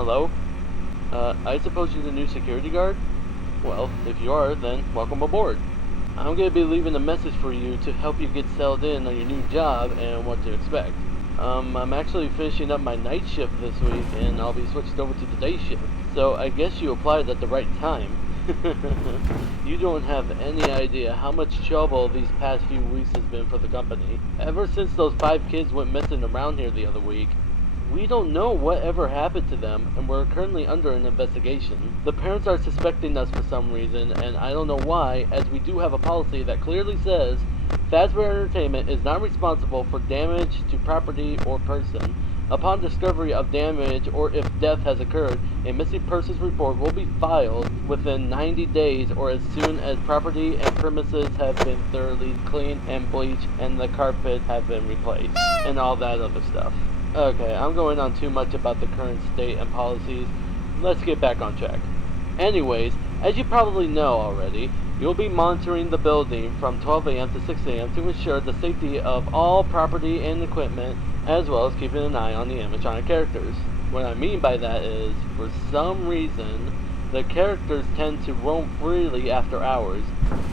Hello? I suppose you're the new security guard? Well, if you are, then welcome aboard. I'm going to be leaving a message for you to help you get settled in on your new job and what to expect. I'm actually finishing up my night shift this week, and I'll be switched over to the day shift. So I guess you applied at the right time. You don't have any idea how much trouble these past few weeks has been for the company. Ever since those 5 kids went missing around here the other week, we don't know what ever happened to them, and we're currently under an investigation. The parents are suspecting us for some reason, and I don't know why, as we do have a policy that clearly says Fazbear Entertainment is not responsible for damage to property or person. Upon discovery of damage or if death has occurred, a missing persons report will be filed within 90 days or as soon as property and premises have been thoroughly cleaned and bleached and the carpet have been replaced, and all that other stuff. Okay, I'm going on too much about the current state and policies. Let's get back on track. Anyways, as you probably know already, you'll be monitoring the building from 12 a.m. to 6 a.m. to ensure the safety of all property and equipment, as well as keeping an eye on the animatronic characters. What I mean by that is, for some reason, the characters tend to roam freely after hours.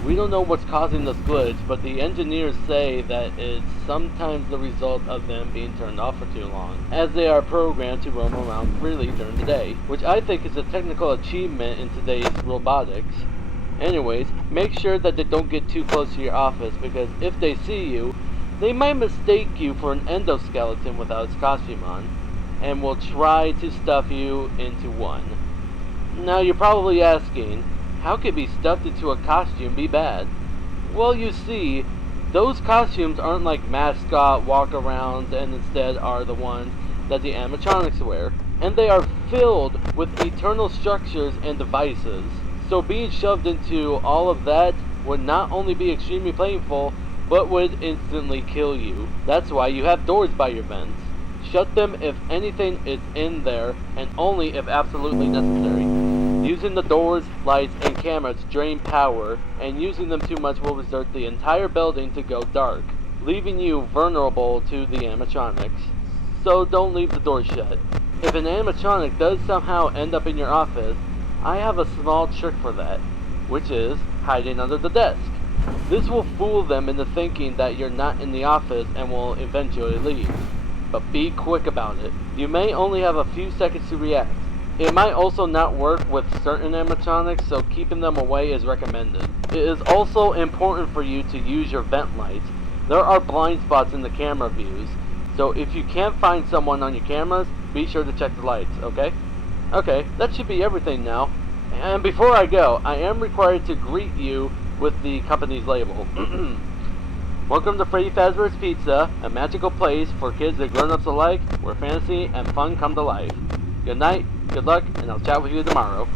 We don't know what's causing this glitch, but the engineers say that it's sometimes the result of them being turned off for too long, as they are programmed to roam around freely during the day, which I think is a technical achievement in today's robotics. Anyways, make sure that they don't get too close to your office, because if they see you, they might mistake you for an endoskeleton without its costume on, and will try to stuff you into one. Now you're probably asking, how could be stuffed into a costume be bad? Well, you see, those costumes aren't like mascot walk-arounds and instead are the ones that the animatronics wear. And they are filled with eternal structures and devices. So being shoved into all of that would not only be extremely painful, but would instantly kill you. That's why you have doors by your vents. Shut them if anything is in there, and only if absolutely necessary. Using the doors, lights, and cameras drain power, and using them too much will result the entire building to go dark, leaving you vulnerable to the animatronics. So don't leave the door shut. If an animatronic does somehow end up in your office, I have a small trick for that, which is hiding under the desk. This will fool them into thinking that you're not in the office and will eventually leave. But be quick about it. You may only have a few seconds to react. It might also not work with certain animatronics, so keeping them away is recommended. It is also important for you to use your vent lights. There are blind spots in the camera views, so if you can't find someone on your cameras, be sure to check the lights, okay? Okay, that should be everything now. And before I go, I am required to greet you with the company's label. Welcome to Freddy Fazbear's Pizza, a magical place for kids and grown-ups alike, where fantasy and fun come to life. Good night, good luck, and I'll chat with you tomorrow.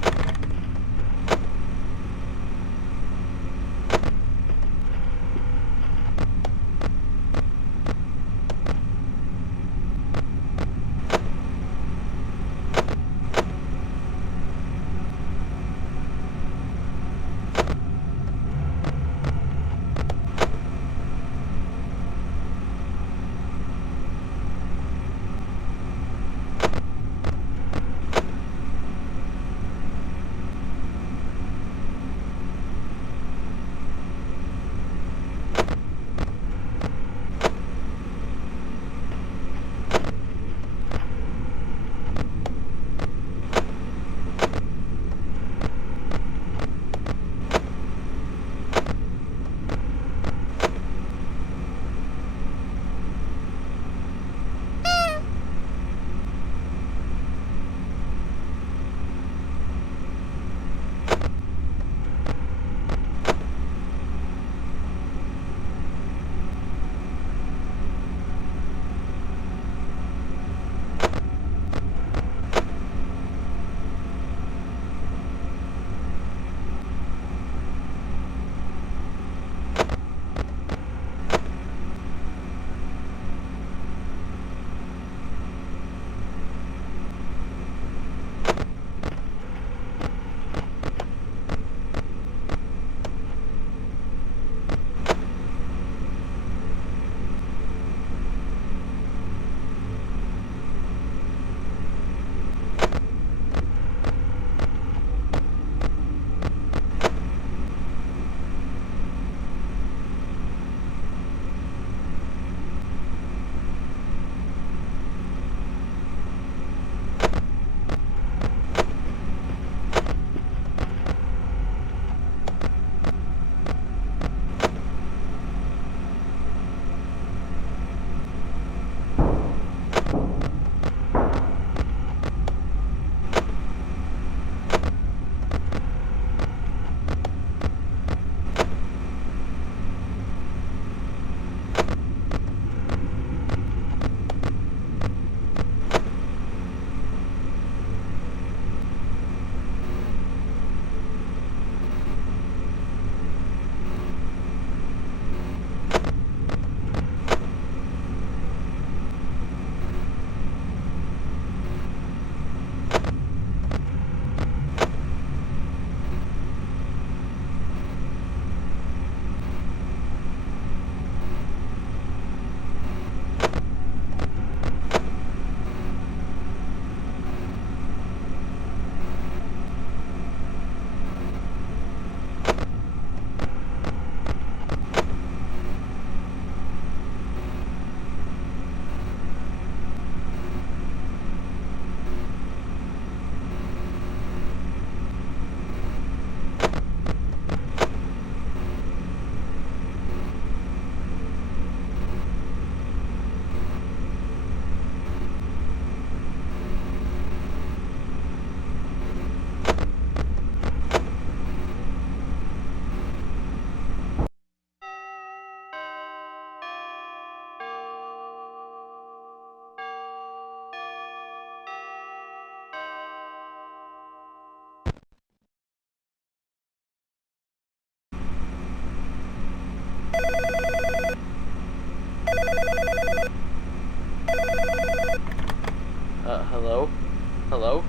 Hello?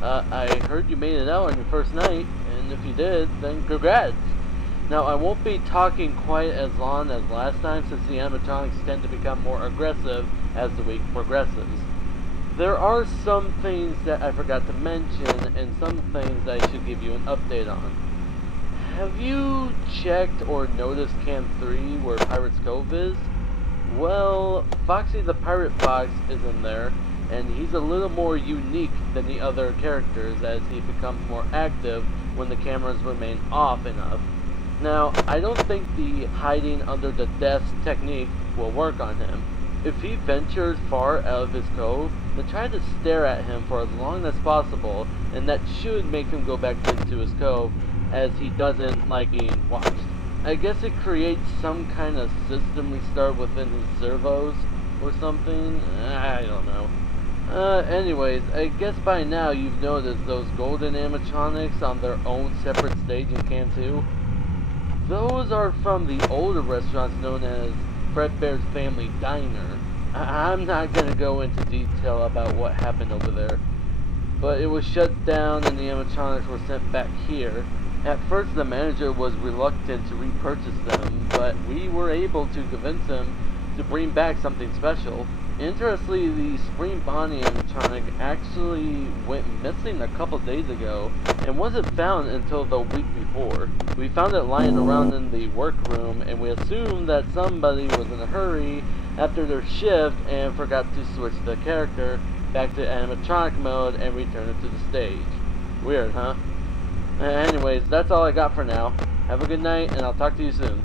I heard you made it out on your first night, and if you did, then congrats. Now, I won't be talking quite as long as last time since the animatronics tend to become more aggressive as the week progresses. There are some things that I forgot to mention, and some things I should give you an update on. Have you checked or noticed Cam 3 where Pirate's Cove is? Well, Foxy the Pirate Fox is in there, and he's a little more unique than the other characters as he becomes more active when the cameras remain off enough. Now, I don't think the hiding under the desk technique will work on him. If he ventures far out of his cove, then try to stare at him for as long as possible, and that should make him go back into his cove, as he doesn't like being watched. I guess it creates some kind of system restart within his servos, or something? I don't know. Anyways, I guess by now you've noticed those golden animatronics on their own separate stage in Can 2? Those are from the older restaurants known as Fredbear's Family Diner. I'm not gonna go into detail about what happened over there, but it was shut down and the animatronics were sent back here. At first the manager was reluctant to repurchase them, but we were able to convince him to bring back something special. Interestingly, the Spring Bonnie animatronic actually went missing a couple days ago and wasn't found until the week before. We found it lying around in the workroom and we assumed that somebody was in a hurry after their shift and forgot to switch the character back to animatronic mode and return it to the stage. Weird, huh? Anyways, that's all I got for now. Have a good night and I'll talk to you soon.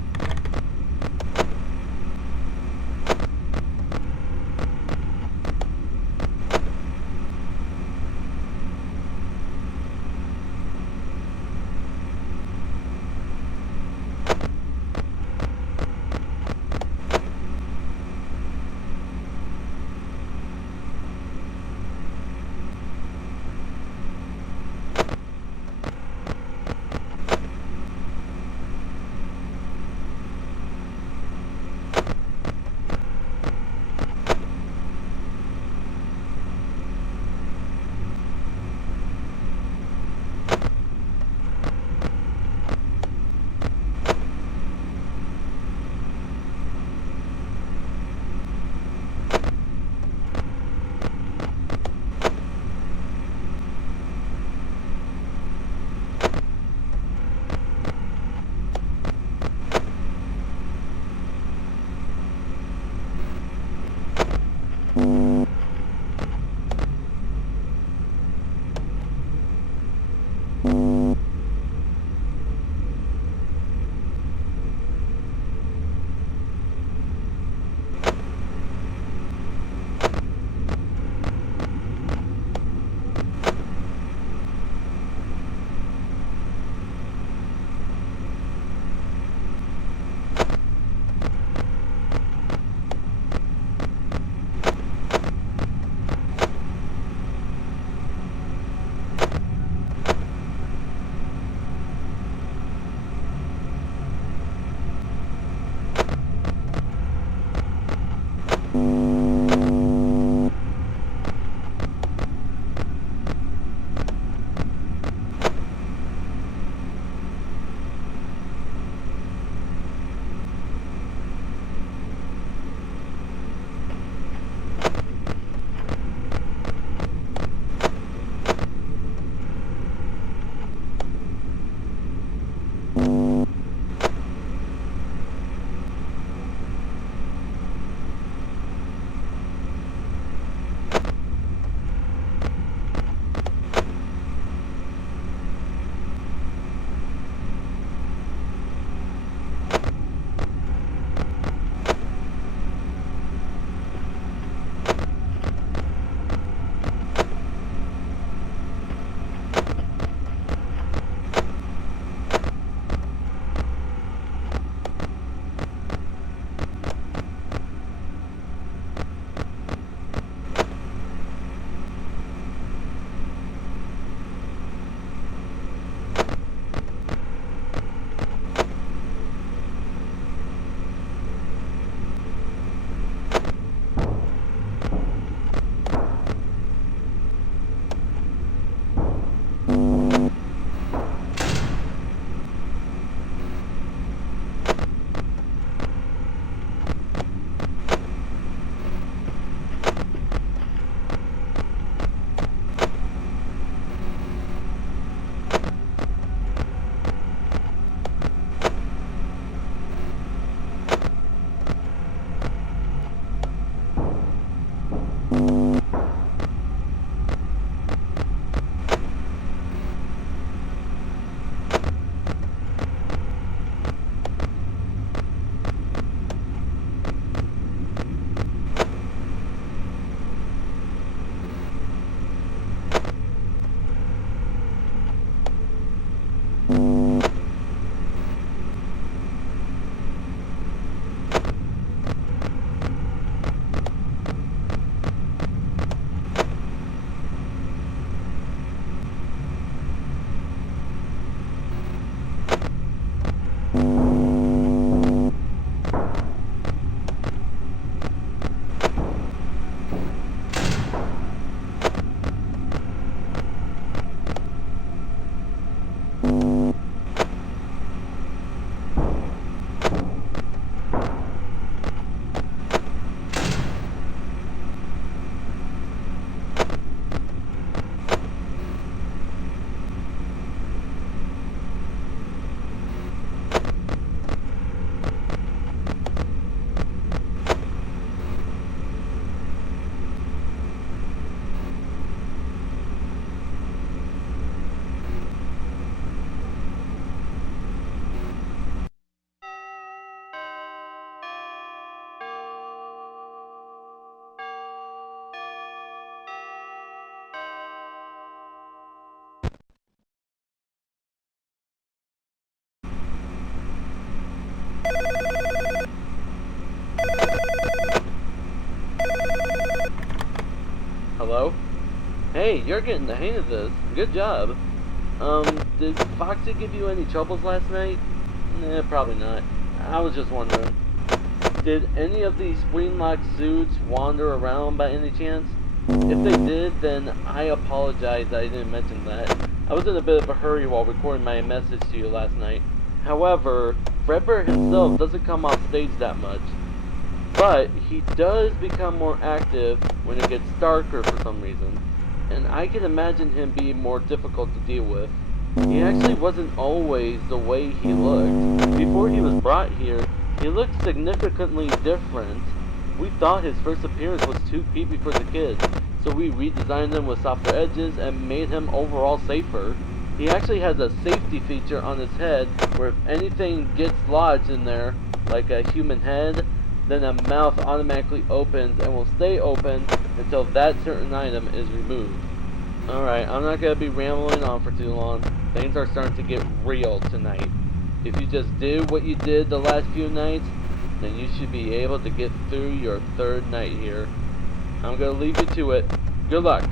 Hello? Hey, you're getting the hang of this. Good job. Did Foxy give you any troubles last night? Nah, probably not. I was just wondering. Did any of these spring-locked suits wander around by any chance? If they did, then I apologize I didn't mention that. I was in a bit of a hurry while recording my message to you last night. However, Fredbear himself doesn't come off stage that much. But he does become more active when it gets darker for some reason. And I can imagine him being more difficult to deal with. He actually wasn't always the way he looked. Before he was brought here, he looked significantly different. We thought his first appearance was too creepy for the kids, so we redesigned him with softer edges and made him overall safer. He actually has a safety feature on his head where if anything gets lodged in there, like a human head, then a mouth automatically opens and will stay open until that certain item is removed. Alright, I'm not going to be rambling on for too long. Things are starting to get real tonight. If you just did what you did the last few nights, then you should be able to get through your third night here. I'm going to leave you to it. Good luck.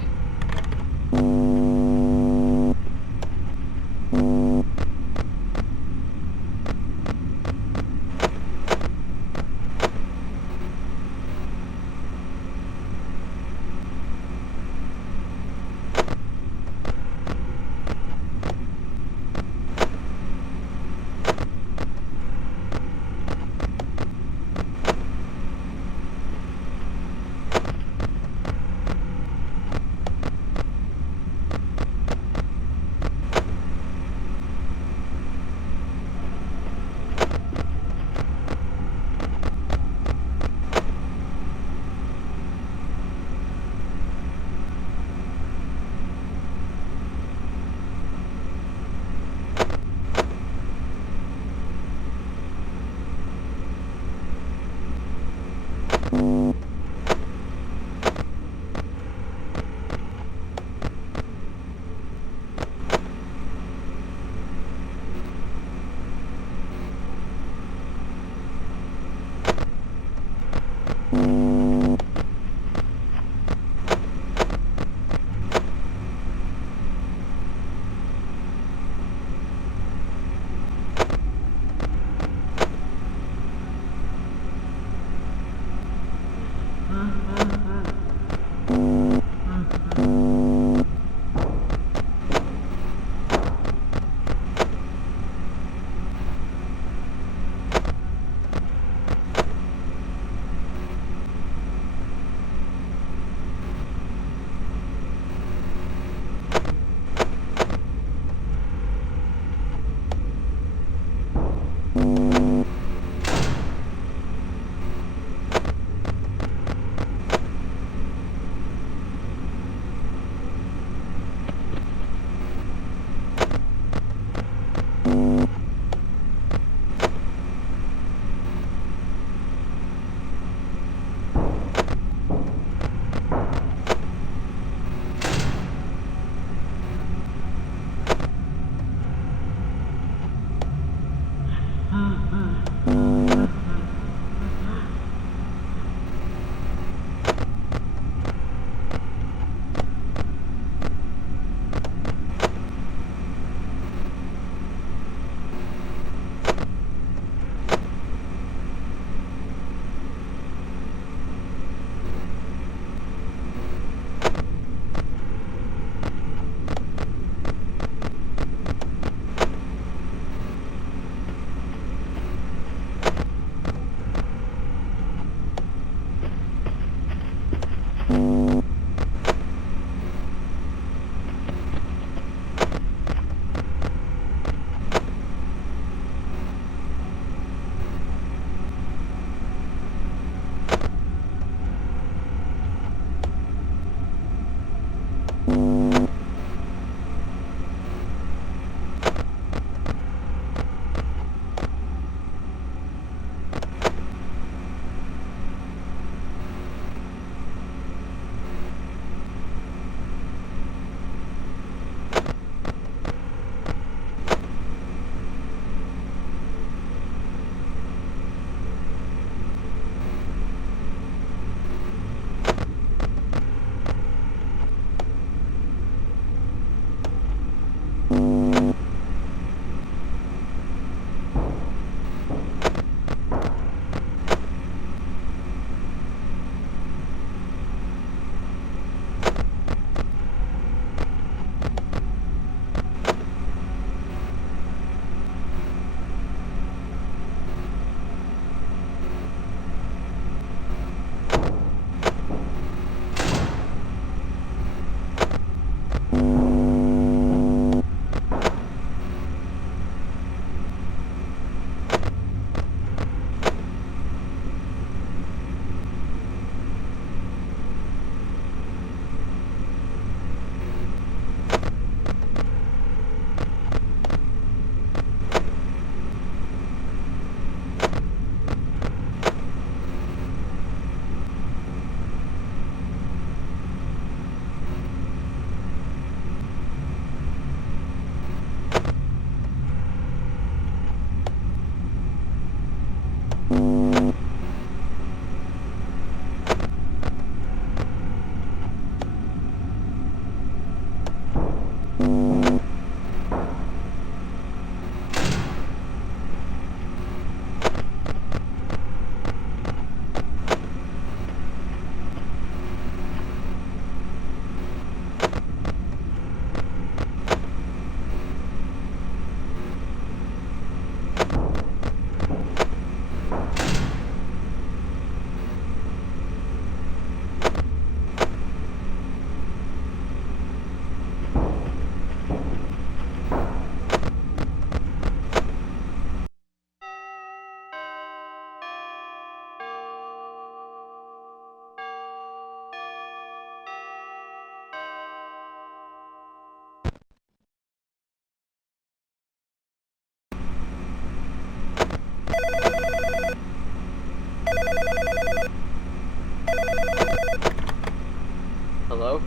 Hello?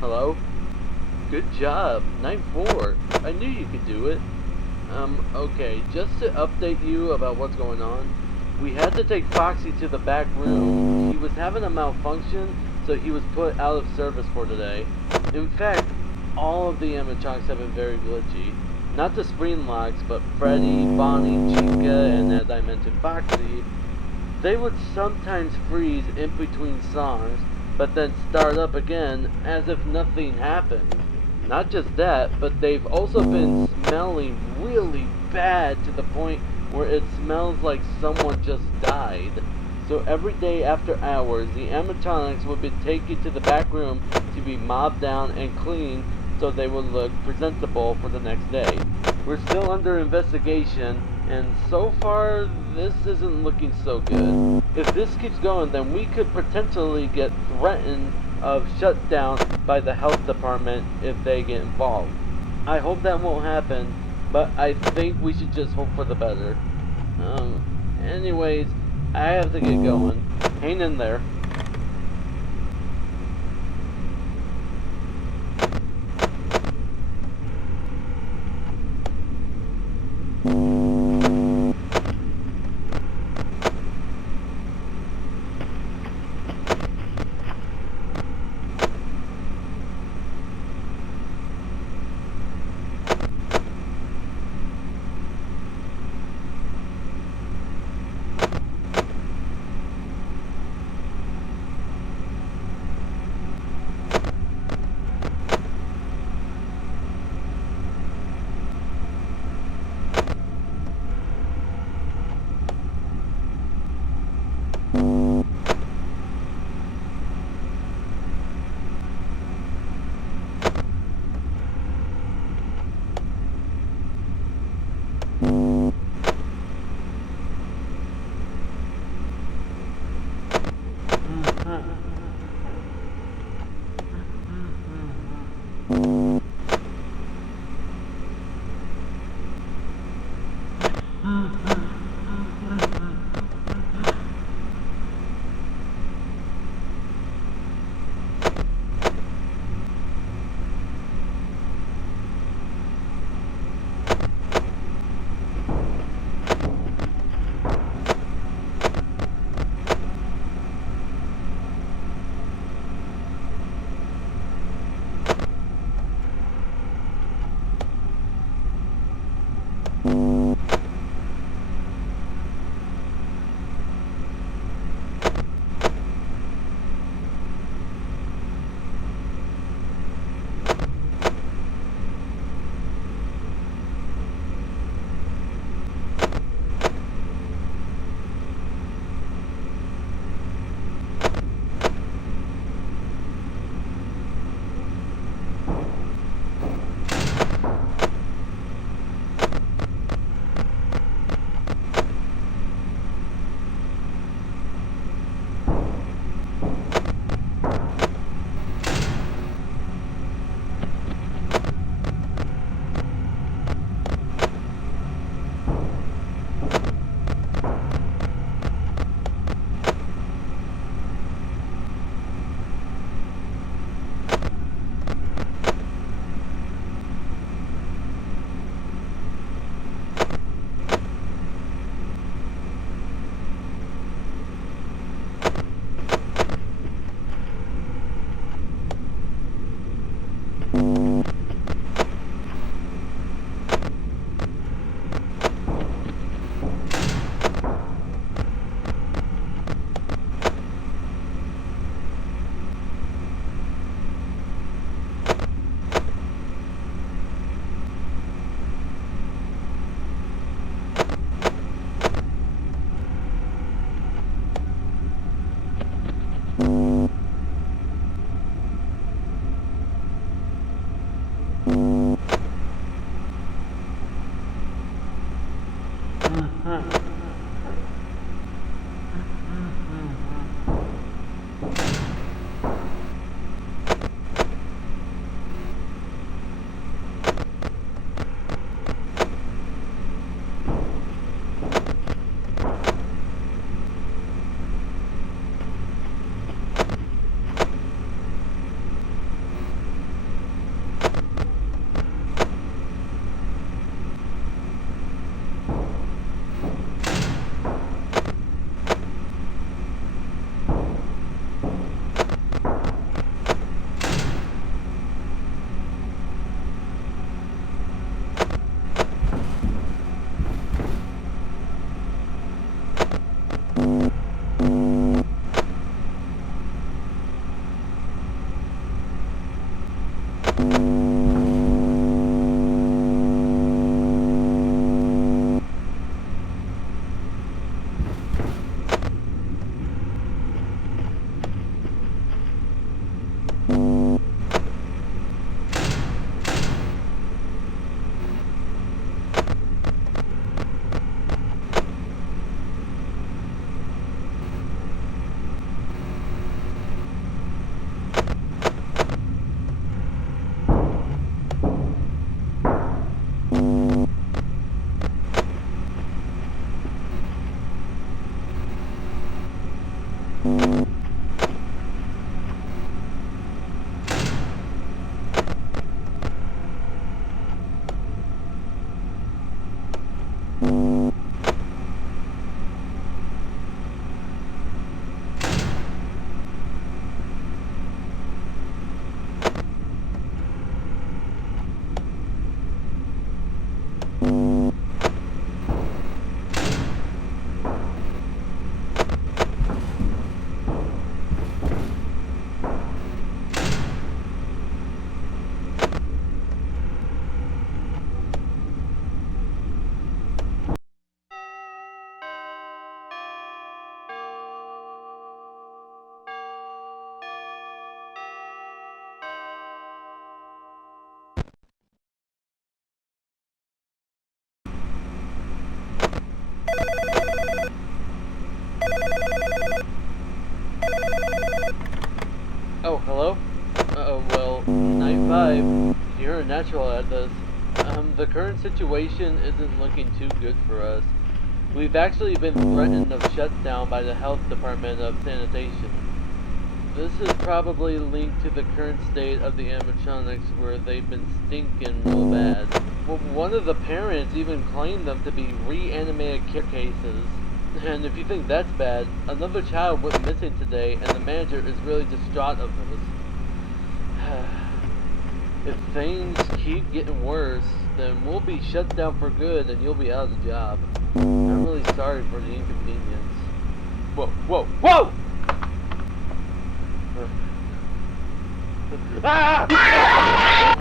Hello? Good job. 9-4. I knew you could do it. Okay, just to update you about what's going on, we had to take Foxy to the back room. He was having a malfunction, so he was put out of service for today. In fact, all of the animatronics have been very glitchy. Not the screen locks, but Freddy, Bonnie, Chica, and as I mentioned, Foxy. They would sometimes freeze in between songs, but then start up again as if nothing happened. Not just that, but they've also been smelling really bad to the point where it smells like someone just died. So every day after hours, the animatronics would be taken to the back room to be mopped down and cleaned so they would look presentable for the next day. We're still under investigation, and so far, this isn't looking so good. If this keeps going, then we could potentially get threatened of shutdown by the health department if they get involved. I hope that won't happen, but I think we should just hope for the better. Anyways, I have to get going. Hang in there. Oh, hello? Well, night 5. You're a natural at this. The current situation isn't looking too good for us. We've actually been threatened of shutdown by the health department of sanitation. This is probably linked to the current state of the animatronics where they've been stinking real bad. Well, one of the parents even claimed them to be reanimated cases. And if you think that's bad, another child went missing today and the manager is really distraught of this. If things keep getting worse, then we'll be shut down for good and you'll be out of the job. I'm really sorry for the inconvenience. Whoa, whoa, whoa! Ah!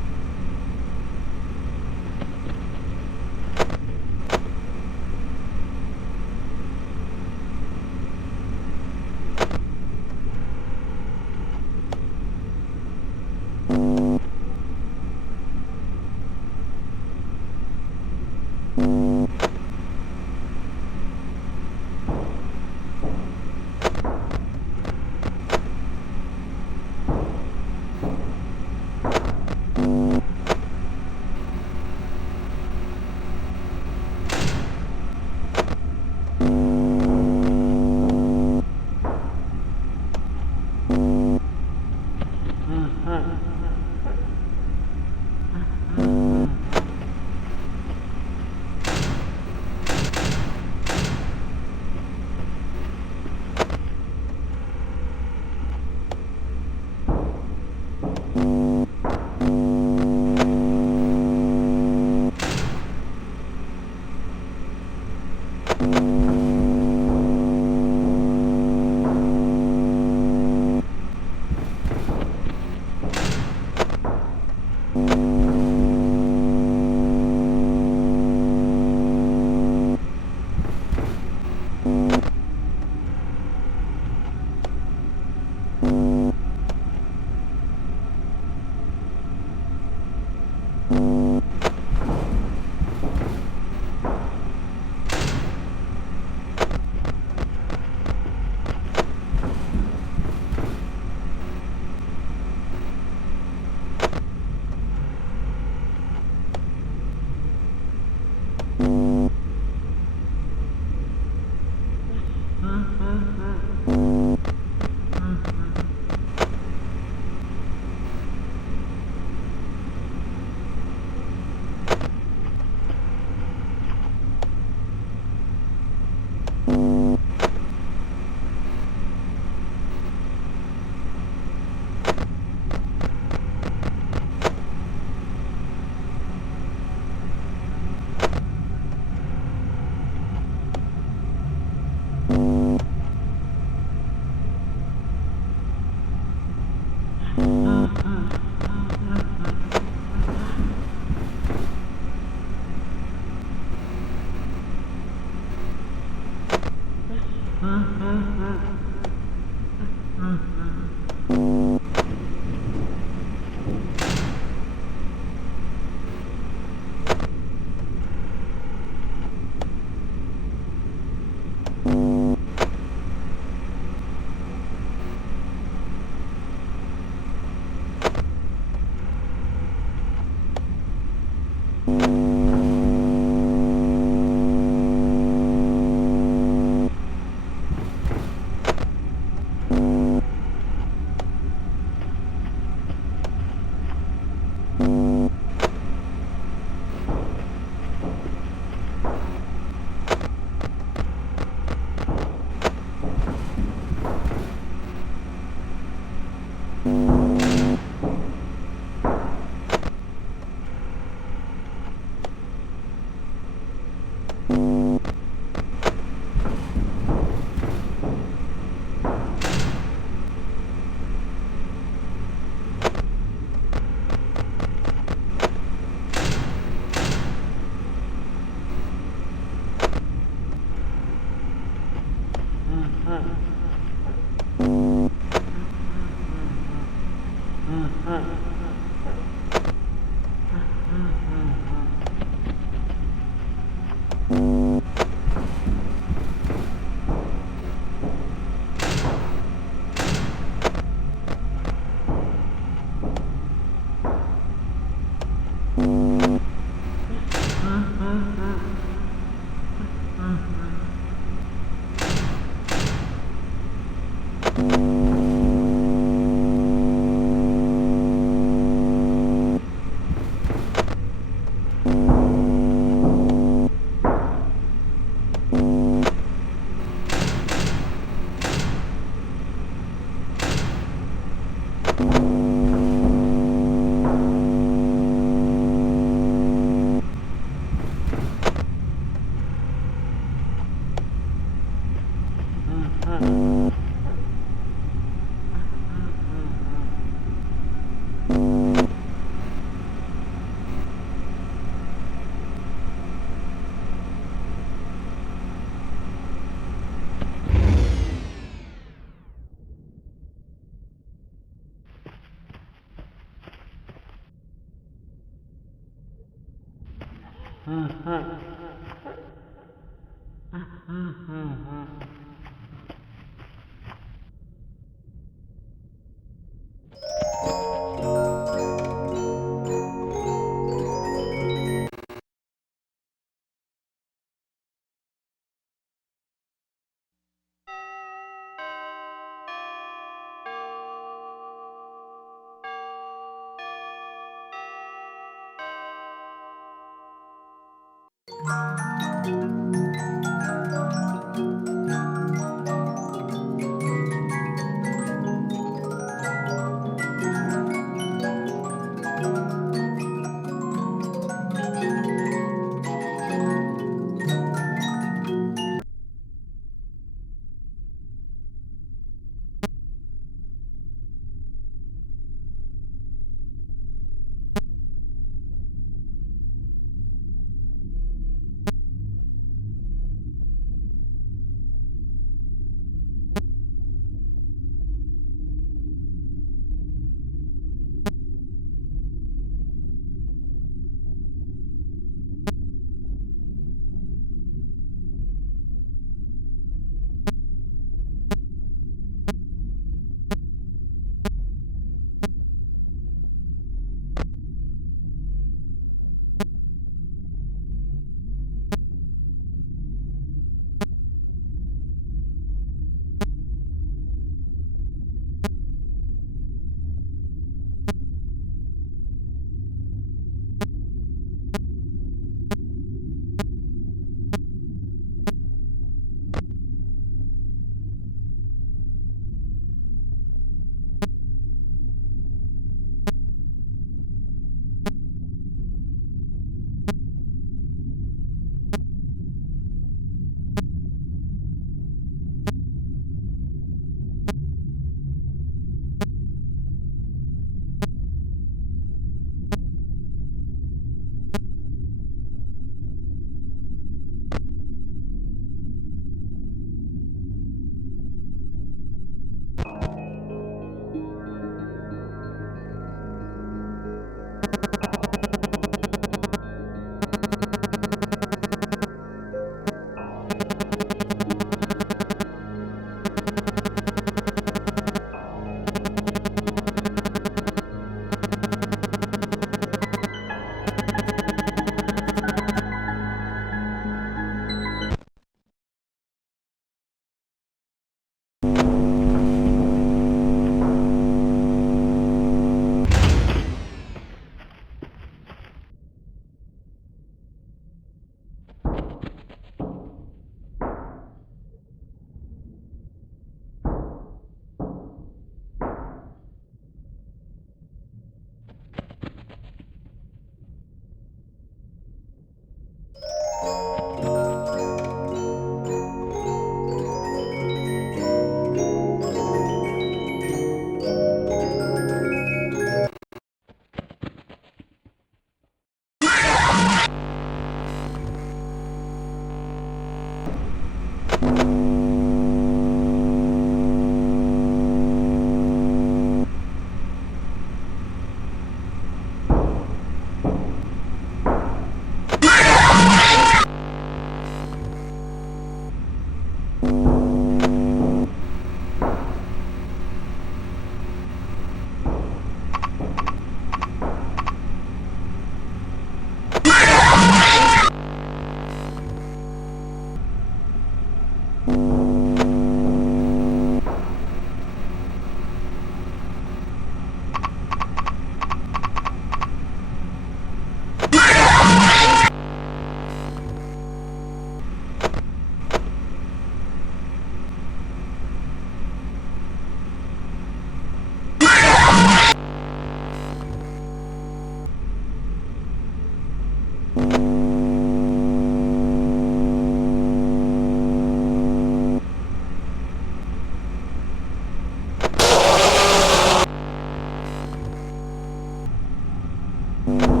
You